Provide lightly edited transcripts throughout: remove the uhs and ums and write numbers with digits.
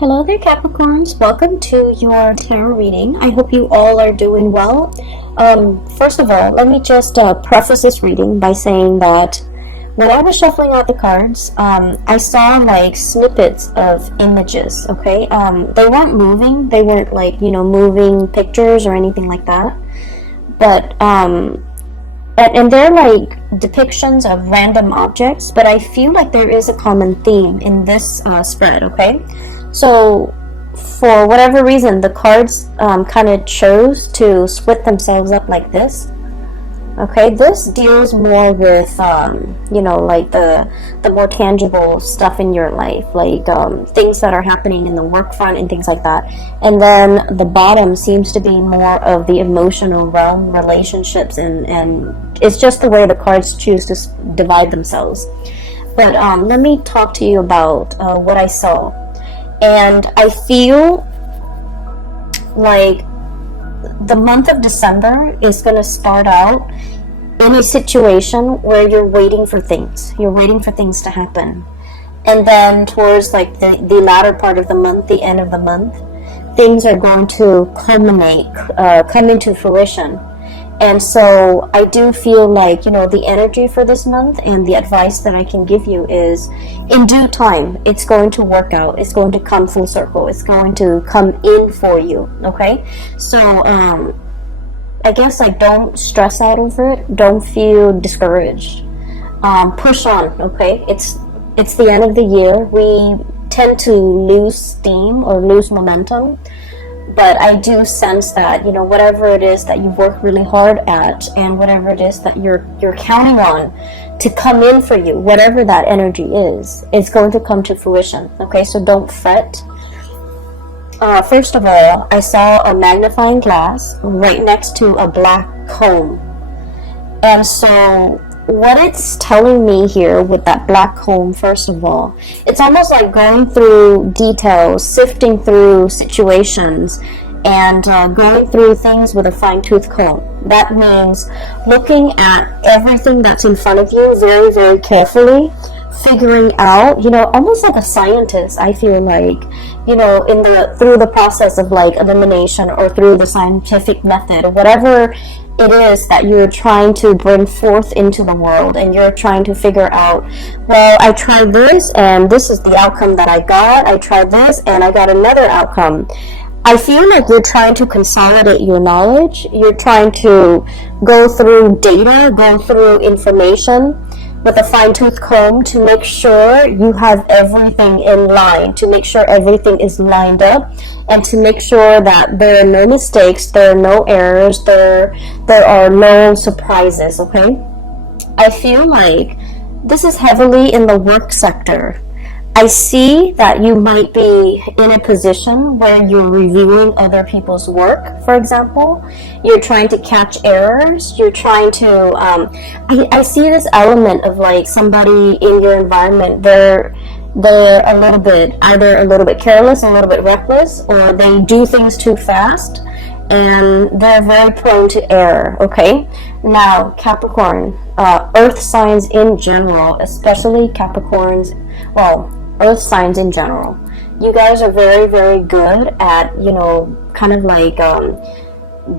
Hello there, Capricorns. Welcome to your tarot reading. I hope you all are doing well. First of all, let me just preface this reading by saying that when I was shuffling out the cards, I saw like snippets of images, okay? They weren't moving. They weren't like, moving pictures or anything like that. But, and they're like depictions of random objects, but I feel like there is a common theme in this spread, okay? So, for whatever reason, the cards kind of chose to split themselves up like this. Okay, this deals more with, like the more tangible stuff in your life, like things that are happening in the work front and things like that. And then the bottom seems to be more of the emotional realm, relationships, and it's just the way the cards choose to divide themselves. But let me talk to you about what I saw. And I feel like the month of December is going to start out in a situation where you're waiting for things. You're waiting for things to happen. And then towards like the latter part of the month, the end of the month, things are going to culminate, come into fruition. And so I do feel like, the energy for this month and the advice that I can give you is in due time, it's going to work out. It's going to come full circle. It's going to come in for you. Okay. So, I guess don't stress out over it. Don't feel discouraged. Push on. Okay. It's the end of the year. We tend to lose steam or lose momentum. But I do sense that, whatever it is that you've worked really hard at and whatever it is that you're counting on to come in for you, whatever that energy is, it's going to come to fruition. Okay, so don't fret. First of all, I saw a magnifying glass right next to a black comb. And so what it's telling me here with that black comb, first of all, it's almost like going through details, sifting through situations, and going through things with a fine-tooth comb. That means looking at everything that's in front of you very, very carefully, figuring out, almost like a scientist, I feel like, through the process of like elimination or through the scientific method or whatever it is that you're trying to bring forth into the world, and you're trying to figure out, well, I tried this and this is the outcome that I got. I tried this and I got another outcome. I feel like you're trying to consolidate your knowledge. You're trying to go through data, go through information with a fine-tooth comb to make sure you have everything in line, to make sure everything is lined up, and to make sure that there are no mistakes, there are no errors, there are no surprises, okay? I feel like this is heavily in the work sector. I see that you might be in a position where you're reviewing other people's work, for example. You're trying to catch errors. You're trying to, I see this element of like somebody in your environment, they're a little bit, either a little bit careless, a little bit reckless, or they do things too fast, and they're very prone to error, okay? Now, Capricorn, earth signs in general, especially Capricorns, earth signs in general, you guys are very, very good at, kind of like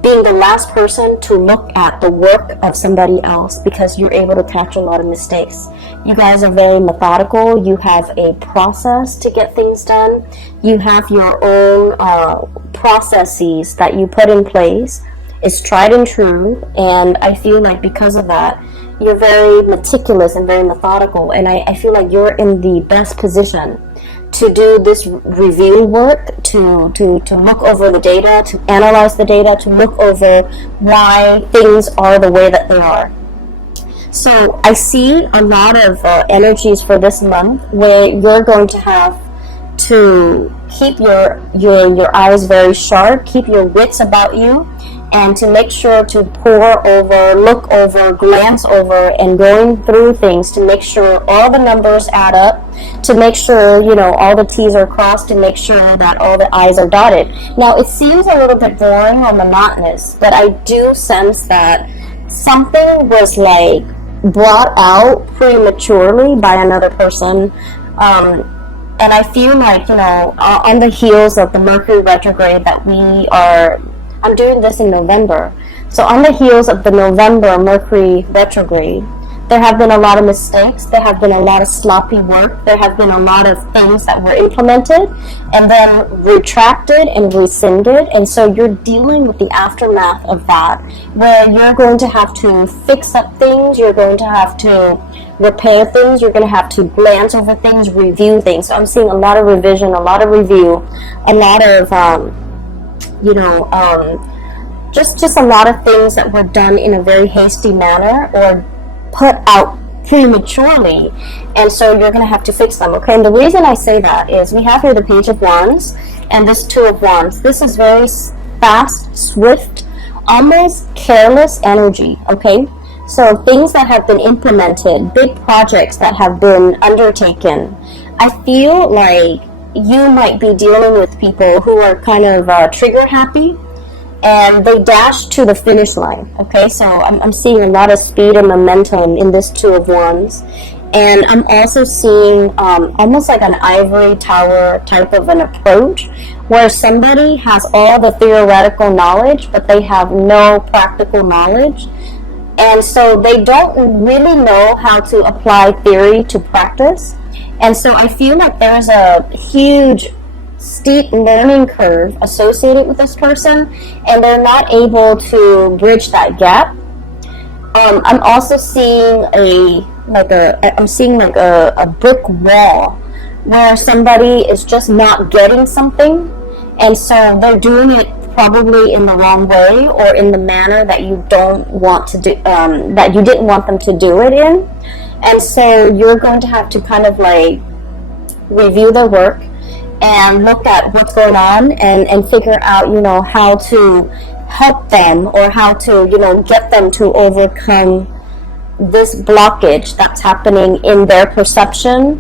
being the last person to look at the work of somebody else, because you're able to catch a lot of mistakes. You guys are very methodical. You have a process to get things done. You have your own processes that you put in place. It's tried and true, and I feel like because of that, you're very meticulous and very methodical, and I feel like you're in the best position to do this review work, to look over the data, to analyze the data, to look over why things are the way that they are. So I see a lot of energies for this month where you're going to have to keep your eyes very sharp, keep your wits about you, and to make sure to pore over, look over, glance over, and going through things to make sure all the numbers add up, to make sure, all the T's are crossed, to make sure that all the I's are dotted. Now, it seems a little bit boring or monotonous, but I do sense that something was like brought out prematurely by another person, And I feel like, on the heels of the Mercury retrograde I'm doing this in November. So on the heels of the November Mercury retrograde, there have been a lot of mistakes. There have been a lot of sloppy work. There have been a lot of things that were implemented and then retracted and rescinded. And so you're dealing with the aftermath of that, where you're going to have to fix up things. You're going to have to repair things. You're going to have to glance over things, review things. So I'm seeing a lot of revision, a lot of review, a lot of, just a lot of things that were done in a very hasty manner or put out prematurely, and so you're going to have to fix them, okay? And the reason I say that is we have here the Page of Wands and this Two of Wands. This is very fast, swift, almost careless energy, okay? So things that have been implemented, big projects that have been undertaken, I feel like you might be dealing with people who are kind of trigger happy, and they dash to the finish line, okay? So I'm seeing a lot of speed and momentum in this Two of Wands. And I'm also seeing almost like an ivory tower type of an approach, where somebody has all the theoretical knowledge, but they have no practical knowledge. And so they don't really know how to apply theory to practice. And so I feel like there's a huge steep learning curve associated with this person, and they're not able to bridge that gap. I'm also seeing a brick wall where somebody is just not getting something, and so they're doing it probably in the wrong way or in the manner that you don't want to do, that you didn't want them to do it in. And so you're going to have to kind of like review their work and look at what's going on and figure out, how to help them or how to, get them to overcome this blockage that's happening in their perception,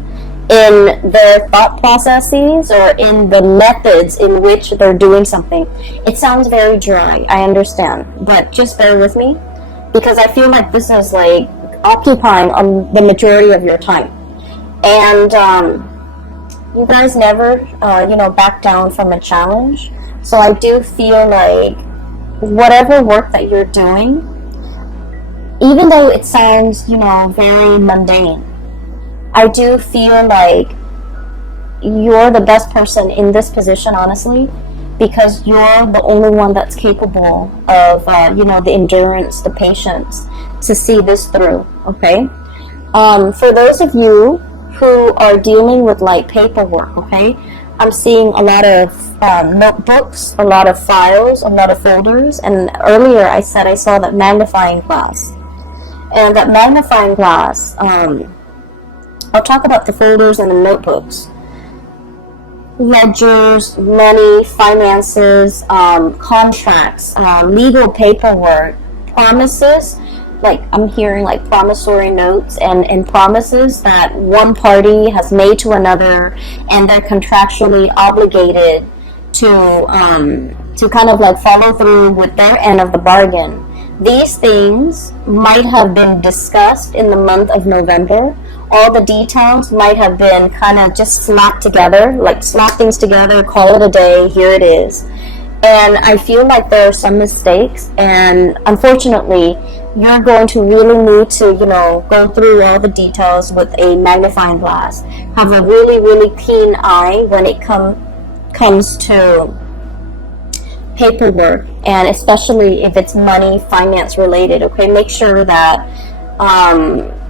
in their thought processes, or in the methods in which they're doing something. It sounds very dry, I understand, but just bear with me, because I feel like this is like occupying the majority of your time. And you guys never, back down from a challenge. So I do feel like whatever work that you're doing, even though it sounds, very mundane, I do feel like you're the best person in this position, honestly, because you're the only one that's capable of, the endurance, the patience to see this through, okay? For those of you who are dealing with like paperwork, okay, I'm seeing a lot of notebooks, a lot of files, a lot of folders, and earlier I said I saw that magnifying glass. And that magnifying glass, I'll talk about the folders and the notebooks. Ledgers, money, finances, contracts, legal paperwork, promises. Like I'm hearing like promissory notes and promises that one party has made to another, and they're contractually obligated to kind of like follow through with their end of the bargain. These things might have been discussed in the month of November. All the details might have been kind of just slapped together, like slap things together, call it a day, here it is. And I feel like there are some mistakes, and unfortunately, you're going to really need to, go through all the details with a magnifying glass. Have a really, really keen eye when it comes to paperwork, and especially if it's money, finance related, okay? Make sure that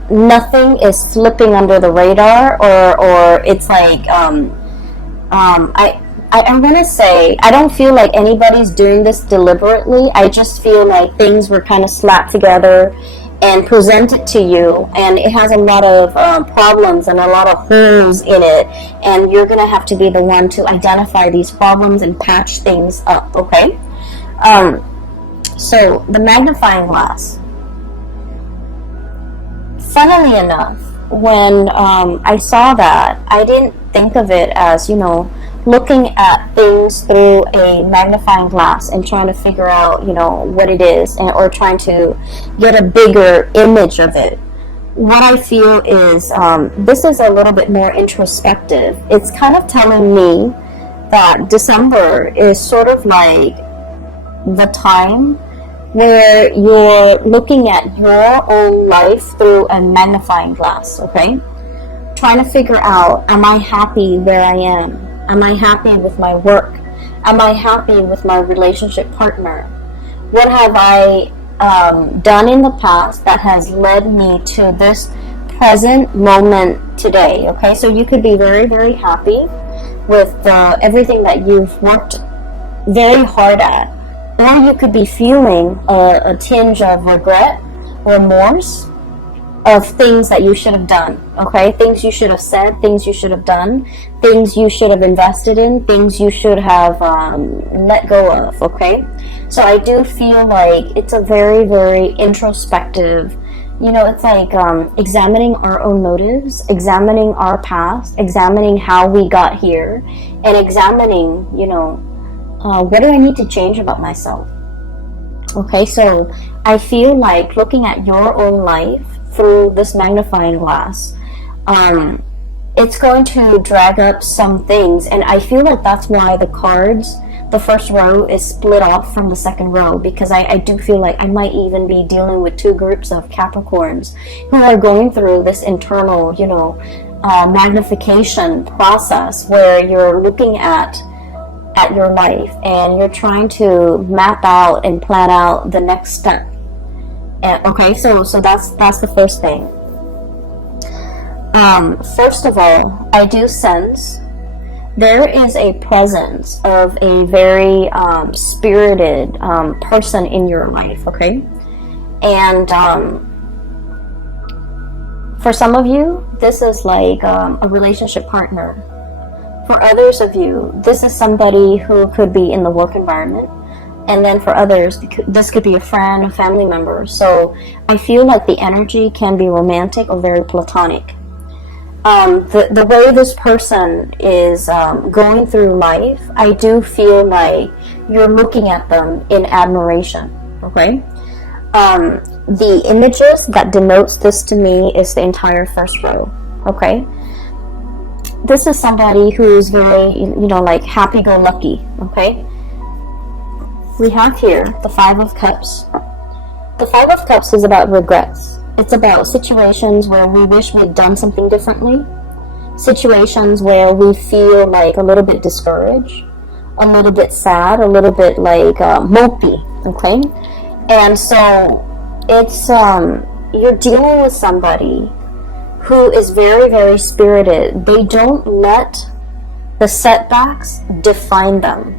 nothing is slipping under the radar, or it's like, I'm going to say, I don't feel like anybody's doing this deliberately. I just feel like things were kind of slapped together and presented to you, and it has a lot of problems and a lot of holes in it, and you're going to have to be the one to identify these problems and patch things up, okay? So, the magnifying glass. Funnily enough, when I saw that, I didn't think of it as, looking at things through a magnifying glass and trying to figure out, what it is, or trying to get a bigger image of it. what I feel is this is a little bit more introspective. It's kind of telling me that December is sort of like the time where you're looking at your own life through a magnifying glass, okay? Trying to figure out, am I happy where I am? Am I happy with my work? Am I happy with my relationship partner? What have I done in the past that has led me to this present moment today? Okay, so you could be very, very happy with everything that you've worked very hard at, or you could be feeling a tinge of regret, remorse of things that you should have done, okay? Things you should have said, things you should have done, things you should have invested in, things you should have let go of, okay? So I do feel like it's a very, very introspective, you know, it's like examining our own motives, examining our past, examining how we got here, and examining, you know, what do I need to change about myself? Okay, so I feel like looking at your own life through this magnifying glass, it's going to drag up some things, and I feel like that's why the cards, the first row is split off from the second row, because I do feel like I might even be dealing with two groups of Capricorns who are going through this internal, you know, magnification process where you're looking at your life and you're trying to map out and plan out the next step. And, okay, so that's the first thing. First of all, I do sense there is a presence of a very spirited person in your life, okay? And for some of you, this is like a relationship partner. For others of you, this is somebody who could be in the work environment. And then for others, this could be a friend, a family member. So I feel like the energy can be romantic or very platonic. The way this person is going through life, I do feel like you're looking at them in admiration, okay? The images that denotes this to me is the entire first row, okay? This is somebody who's very, you know, like happy-go-lucky, okay? We have here the Five of Cups. The Five of Cups is about regrets. It's about situations where we wish we'd done something differently, situations where we feel like a little bit discouraged, a little bit sad, a little bit like mopey, okay? And so it's, you're dealing with somebody who is very, very spirited. They don't let the setbacks define them.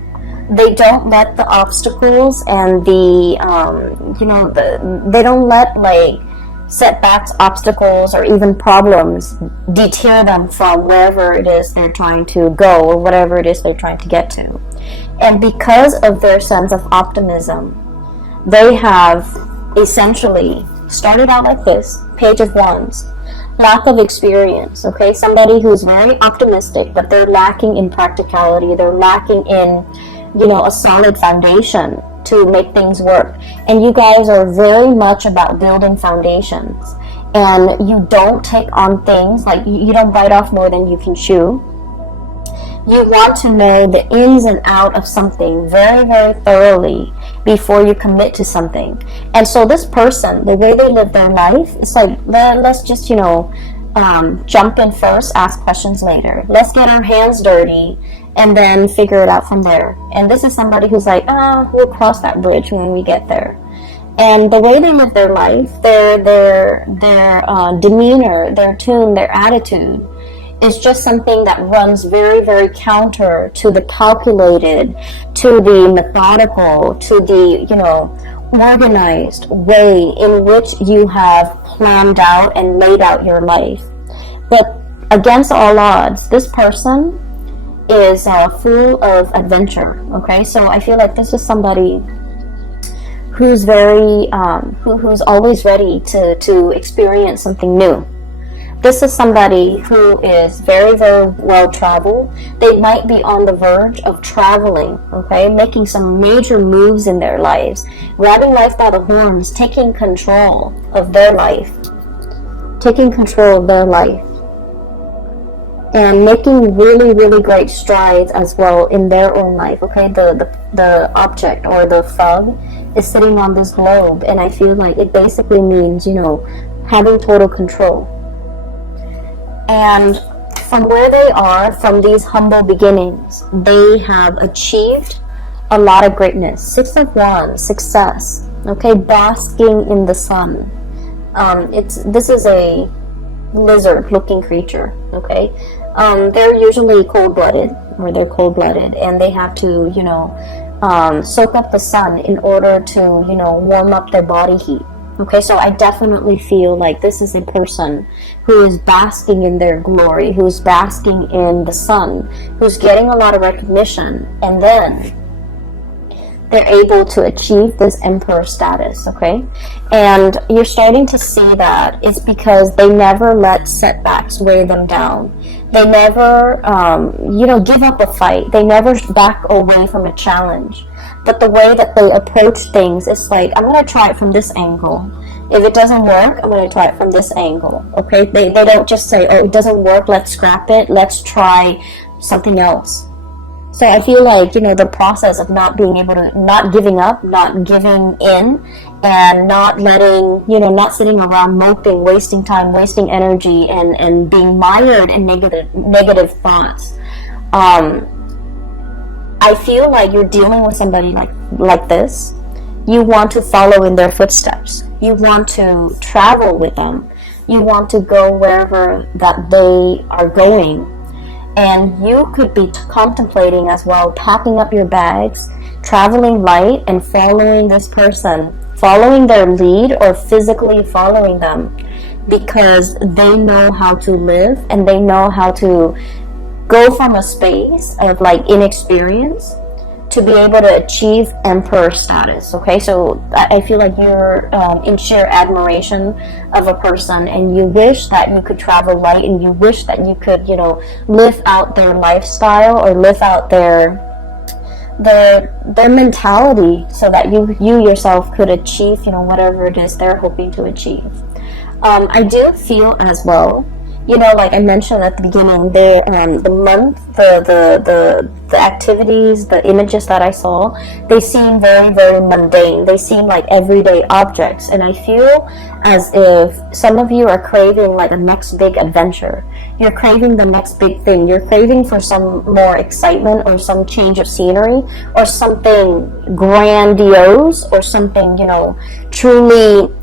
They don't let the obstacles and the, you know, they don't let like setbacks, obstacles, or even problems deter them from wherever it is they're trying to go or whatever it is they're trying to get to. And because of their sense of optimism, they have essentially started out like this, Page of Wands. Lack of experience, okay? Somebody who's very optimistic, but they're lacking in practicality. They're lacking in, you know, a solid foundation to make things work. And you guys are very much about building foundations. And you don't take on things, like you don't bite off more than you can chew. You want to know the ins and out of something very, very thoroughly before you commit to something. And so this person, the way they live their life, it's like, let's just, you know, jump in first, ask questions later. Let's get our hands dirty and then figure it out from there. And this is somebody who's like, we'll cross that bridge when we get there. And the way they live their life, their demeanor, their tune, their attitude, is just something that runs very, very counter to the calculated, to the methodical, to the, you know, organized way in which you have planned out and laid out your life. But against all odds, this person is full of adventure, okay? So I feel like this is somebody who's very, who's always ready to experience something new. This is somebody who is very, very well traveled. They might be on the verge of traveling, okay, making some major moves in their lives, grabbing life by the horns, taking control of their life, taking control of their life, and making really, really great strides as well in their own life. Okay, the object or the frog is sitting on this globe, and I feel like it basically means, you know, having total control. And from where they are, from these humble beginnings, they have achieved a lot of greatness. 6 of Wands, success. Okay, basking in the sun. This is a lizard-looking creature. Okay, they're usually cold-blooded, and they have to, you know, soak up the sun in order to, you know, warm up their body heat. Okay, so I definitely feel like this is a person who is basking in their glory, who's basking in the sun, who's getting a lot of recognition, and then they're able to achieve this emperor status. Okay, and you're starting to see that it's because they never let setbacks weigh them down. They never, you know, give up a fight. They never back away from a challenge. But the way that they approach things is like, I'm going to try it from this angle. If it doesn't work, I'm going to try it from this angle. Okay, they don't just say, oh, it doesn't work, let's scrap it, let's try something else. So I feel like, you know, the process of not being able to, not giving up, not giving in, and not letting, you know, not sitting around moping, wasting time, wasting energy, and being mired in negative thoughts. I feel like you're dealing with somebody like this. You want to follow in their footsteps. You want to travel with them. You want to go wherever that they are going. And you could be contemplating as well, packing up your bags, traveling light, and following this person, following their lead or physically following them, because they know how to live and they know how to go from a space of like inexperience to be able to achieve emperor status. Okay, so I feel like you're in sheer admiration of a person, and you wish that you could travel light, and you wish that you could, you know, live out their lifestyle or live out their mentality, so that you yourself could achieve, you know, whatever it is they're hoping to achieve. I do feel as well, you know, like I mentioned at the beginning, the month, the activities, the images that I saw, they seem very, very mundane. They seem like everyday objects, and I feel as if some of you are craving like a next big adventure. You're craving the next big thing. You're craving for some more excitement, or some change of scenery, or something grandiose, or something, you know, truly,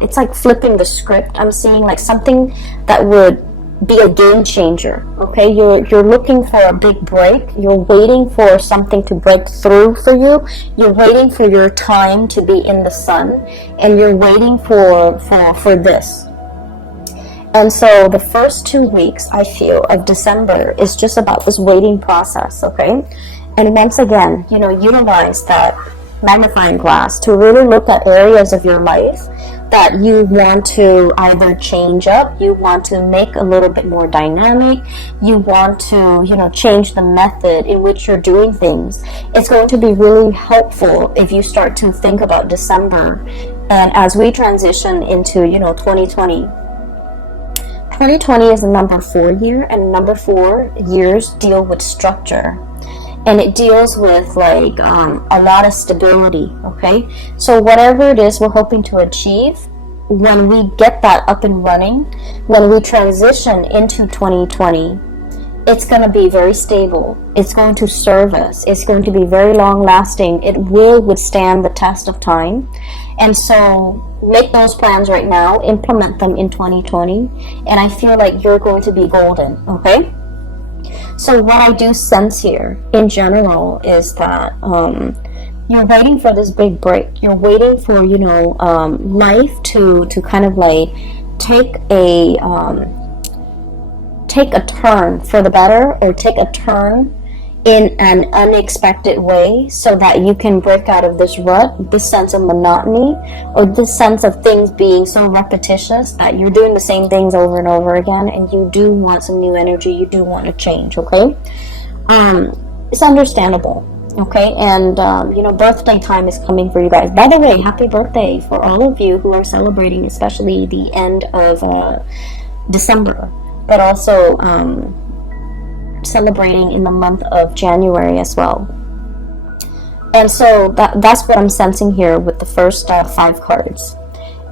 it's like flipping the script. I'm seeing like something that would be a game changer. Okay, you're looking for a big break. You're waiting for something to break through for you. You're waiting for your time to be in the sun, and you're waiting for this. And so the first 2 weeks, I feel, of December is just about this waiting process. Okay, and once again, you know, utilize that magnifying glass to really look at areas of your life that you want to either change up, you want to make a little bit more dynamic, you want to, you know, change the method in which you're doing things. It's going to be really helpful if you start to think about December, and as we transition into, you know, 2020. 2020 is a number 4 year, and number 4 years deal with structure. And it deals with like a lot of stability. Okay, so whatever it is we're hoping to achieve, when we get that up and running, when we transition into 2020, it's going to be very stable. It's going to serve us. It's going to be very long lasting. It will withstand the test of time. And so make those plans right now, implement them in 2020, and I feel like you're going to be golden. Okay, so what I do sense here in general is that you're waiting for this big break. You're waiting for, you know, life to kind of like take a turn for the better, or take a turn in an unexpected way, so that you can break out of this rut, this sense of monotony, or this sense of things being so repetitious that you're doing the same things over and over again, and you do want some new energy, you do want to change. Okay, it's understandable. Okay, and you know, birthday time is coming for you guys. By the way, happy birthday for all of you who are celebrating, especially the end of December, but also celebrating in the month of January as well. And so that's what I'm sensing here with the first 5 cards.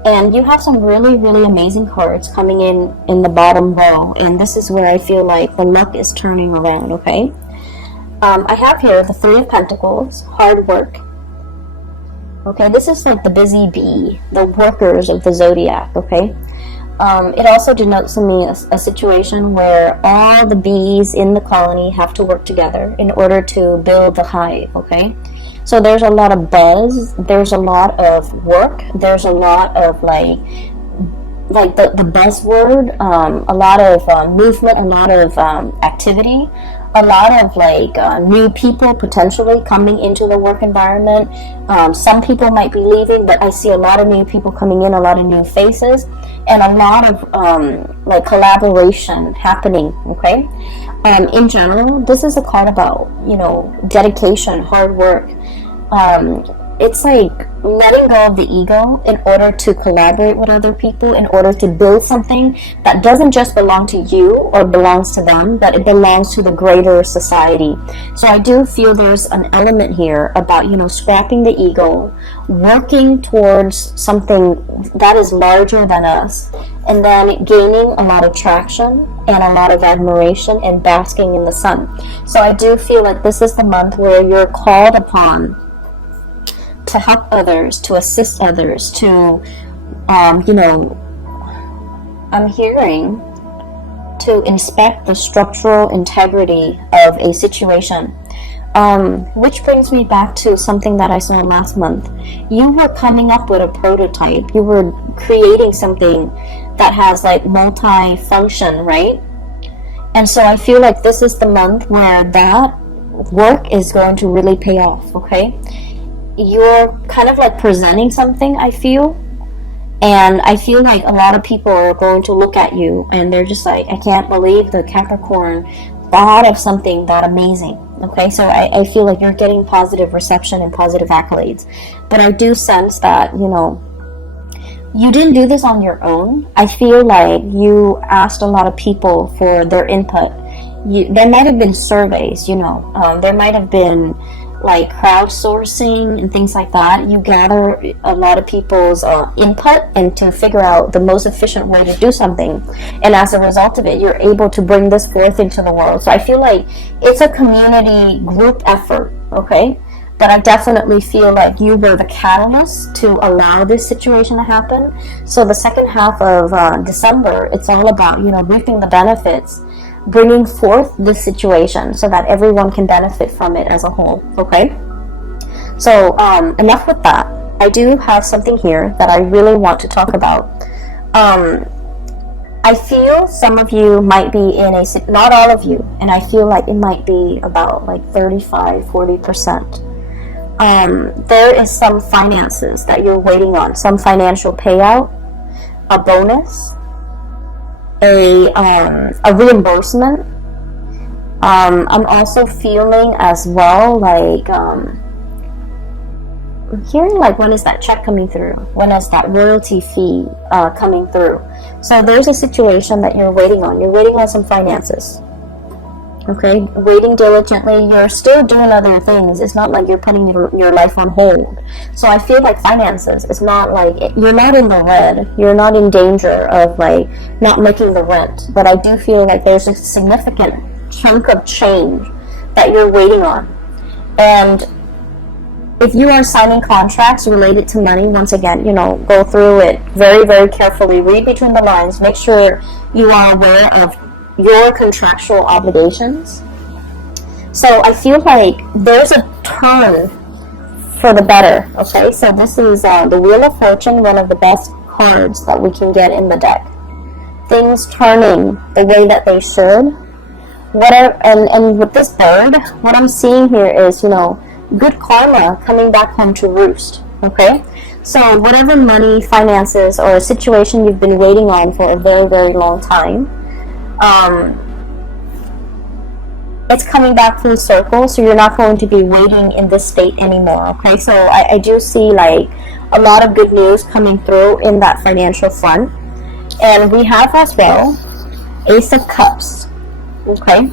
And you have some really, really amazing cards coming in the bottom row, and this is where I feel like the luck is turning around, okay? I have here the 3 of Pentacles, hard work. Okay, this is like the busy bee, the workers of the zodiac, okay? It also denotes to me a situation where all the bees in the colony have to work together in order to build the hive, okay? So there's a lot of buzz, there's a lot of work, there's a lot of like the buzzword, a lot of movement, a lot of activity, a lot of like new people potentially coming into the work environment. Some people might be leaving, but I see a lot of new people coming in, a lot of new faces, and a lot of like collaboration happening, okay? In general, this is a card about, you know, dedication, hard work. It's like letting go of the ego in order to collaborate with other people, in order to build something that doesn't just belong to you or belongs to them, but it belongs to the greater society. So I do feel there's an element here about, you know, scrapping the ego, working towards something that is larger than us, and then gaining a lot of traction and a lot of admiration and basking in the sun. So I do feel like this is the month where you're called upon to help others, to assist others, to, you know, I'm hearing to inspect the structural integrity of a situation. Which brings me back to something that I saw last month. You were coming up with a prototype. You were creating something that has like multi-function, right? And so I feel like this is the month where that work is going to really pay off, okay? You're kind of like presenting something, I feel, and I feel like a lot of people are going to look at you and they're just like, I can't believe the Capricorn thought of something that amazing. Okay, so I feel like you're getting positive reception and positive accolades, but I do sense that, you know, you didn't do this on your own. I feel like you asked a lot of people for their input. There might have been surveys, you know, there might have been like crowdsourcing and things like that. You gather a lot of people's input and to figure out the most efficient way to do something, and as a result of it, you're able to bring this forth into the world. So I feel like it's a community group effort, okay? But I definitely feel like you were the catalyst to allow this situation to happen. So the second half of December, it's all about, you know, reaping the benefits, bringing forth this situation so that everyone can benefit from it as a whole, okay? So enough with that. I do have something here that I really want to talk about. I feel some of you might be in a, not all of you, and I feel like it might be about like 35-40%. There is some finances that you're waiting on, some financial payout, a bonus, a reimbursement. I'm also feeling as well like I'm hearing like, when is that check coming through? When is that royalty fee coming through? So there's a situation that you're waiting on. You're waiting on some finances. Okay, waiting diligently. You're still doing other things. It's not like you're putting your life on hold. So I feel like finances, it's not like, you're not in the red. You're not in danger of like not making the rent. But I do feel like there's a significant chunk of change that you're waiting on. And if you are signing contracts related to money, once again, you know, go through it very, very carefully. Read between the lines. Make sure you are aware of your contractual obligations. So I feel like there's a turn for the better, okay? So this is the Wheel of Fortune, one of the best cards that we can get in the deck. Things turning the way that they should. And with this bird, what I'm seeing here is, you know, good karma coming back home to roost, okay? So whatever money, finances, or a situation you've been waiting on for a very, very long time, it's coming back full circle, so you're not going to be waiting in this state anymore. Okay, so I do see like a lot of good news coming through in that financial front. And we have as well Ace of Cups. Okay,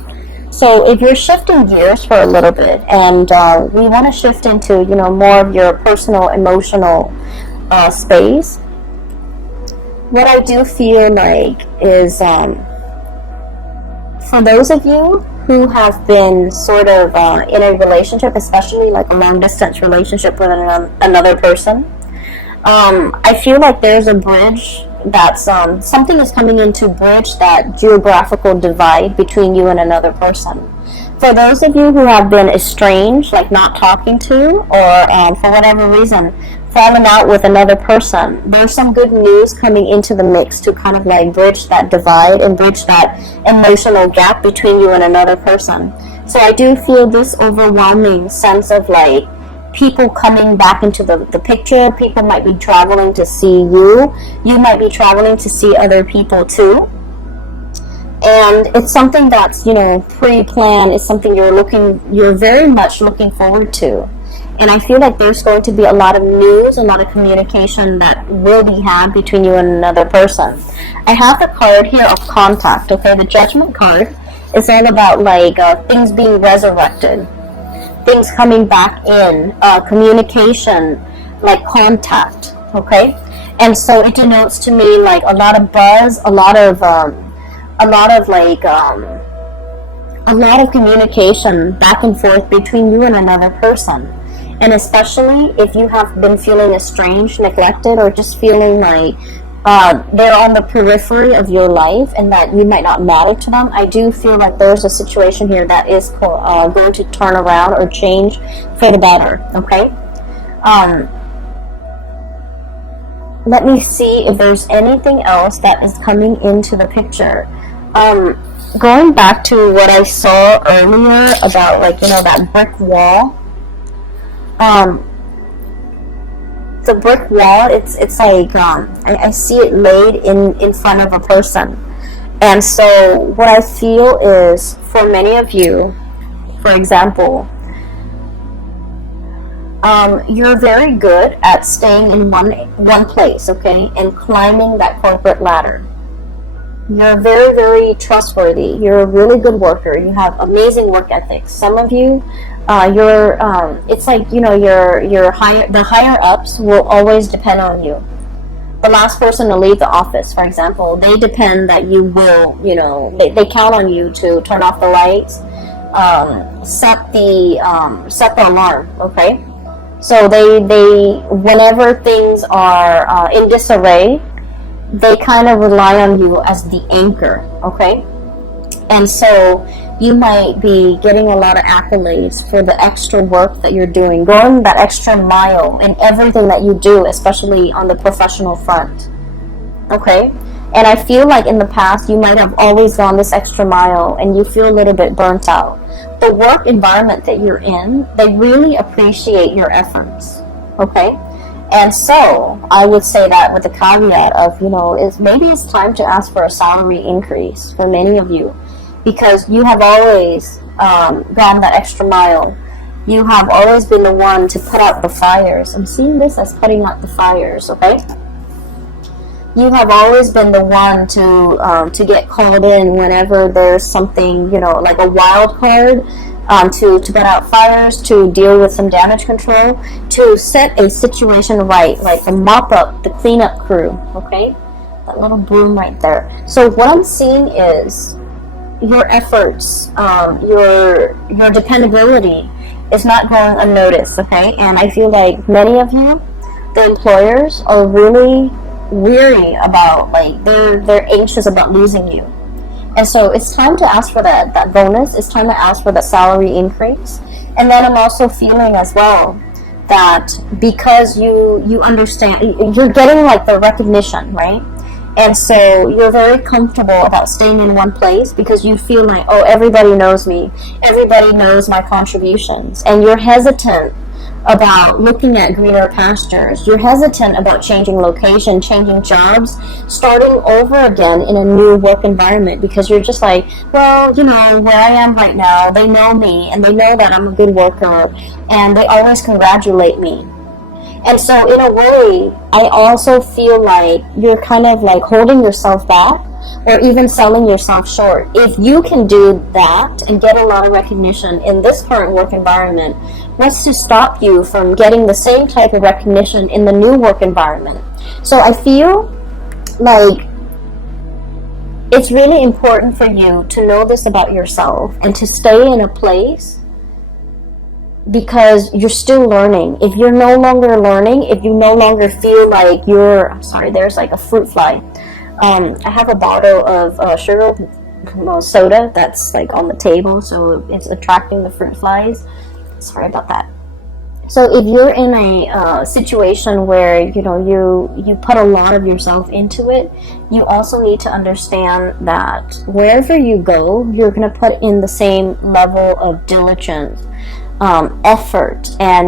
so if you're shifting gears for a little bit, and we want to shift into, you know, more of your personal emotional space, what I do feel like is for those of you who have been sort of in a relationship, especially like a long distance relationship with another person, I feel like there's a bridge that's something is coming in to bridge that geographical divide between you and another person. For those of you who have been estranged, like not talking to, or for whatever reason fallen out with another person, there's some good news coming into the mix to kind of like bridge that divide and bridge that emotional gap between you and another person. So I do feel this overwhelming sense of like people coming back into the picture. People might be traveling to see you. You might be traveling to see other people too. And it's something that's, you know, pre-planned. It's something you're very much looking forward to. And I feel like there's going to be a lot of news, a lot of communication that will be had between you and another person. I have the card here of contact, okay? The Judgment card is all about like things being resurrected, things coming back in, communication, like contact, okay? And so it denotes to me like a lot of buzz, a lot of communication back and forth between you and another person. And especially if you have been feeling estranged, neglected, or just feeling like they're on the periphery of your life and that you might not matter to them, I do feel like there's a situation here that is going to turn around or change for the better, okay? Let me see if there's anything else that is coming into the picture. Going back to what I saw earlier about, like, you know, that brick wall. The brick wall, it's like I see it laid in front of a person. And so what I feel is, for many of you, for example, you're very good at staying in one place, okay, and climbing that corporate ladder. You're very, very trustworthy. You're a really good worker. You have amazing work ethics. Some of you, it's like, you know, the higher ups will always depend on you. The last person to leave the office, for example, they depend that you will, you know, they count on you to turn off the lights, set the alarm, okay? So they whenever things are in disarray, they kind of rely on you as the anchor, okay? And so you might be getting a lot of accolades for the extra work that you're doing, going that extra mile in everything that you do, especially on the professional front, okay? And I feel like in the past you might have always gone this extra mile and you feel a little bit burnt out. The work environment that you're in, they really appreciate your efforts, okay? And so I would say that with the caveat of, you know, maybe it's time to ask for a salary increase for many of you, because you have always gone that extra mile. You have always been the one to put out the fires. I'm seeing this as putting out the fires, okay? You have always been the one to get called in whenever there's something, you know, like a wild card, to put out fires, to deal with some damage control, to set a situation right, like the mop up, the cleanup crew, okay? That little broom right there. So what I'm seeing is your efforts, your dependability is not going unnoticed, okay? And I feel like many of you, the employers, are really weary about, like, they're anxious about losing you. And so it's time to ask for that bonus. It's time to ask for that salary increase. And then I'm also feeling as well that because you understand, you're getting like the recognition, right? And so you're very comfortable about staying in one place because you feel like, oh, everybody knows me. Everybody knows my contributions. And you're hesitant about looking at greener pastures. You're hesitant about changing location, changing jobs, starting over again in a new work environment, because you're just like, well, you know, where I am right now, they know me and they know that I'm a good worker and they always congratulate me. And so in a way, I also feel like you're kind of like holding yourself back or even selling yourself short. If you can do that and get a lot of recognition in this current work environment, what's to stop you from getting the same type of recognition in the new work environment? So I feel like it's really important for you to know this about yourself and to stay in a place, because you're still learning. If you're no longer learning, if you no longer feel like you're, sorry, there's like a fruit fly. I have a bottle of sugar soda that's like on the table, so it's attracting the fruit flies. Sorry about that. So if you're in a situation where, you know, you put a lot of yourself into it, you also need to understand that wherever you go, you're going to put in the same level of diligence, effort, and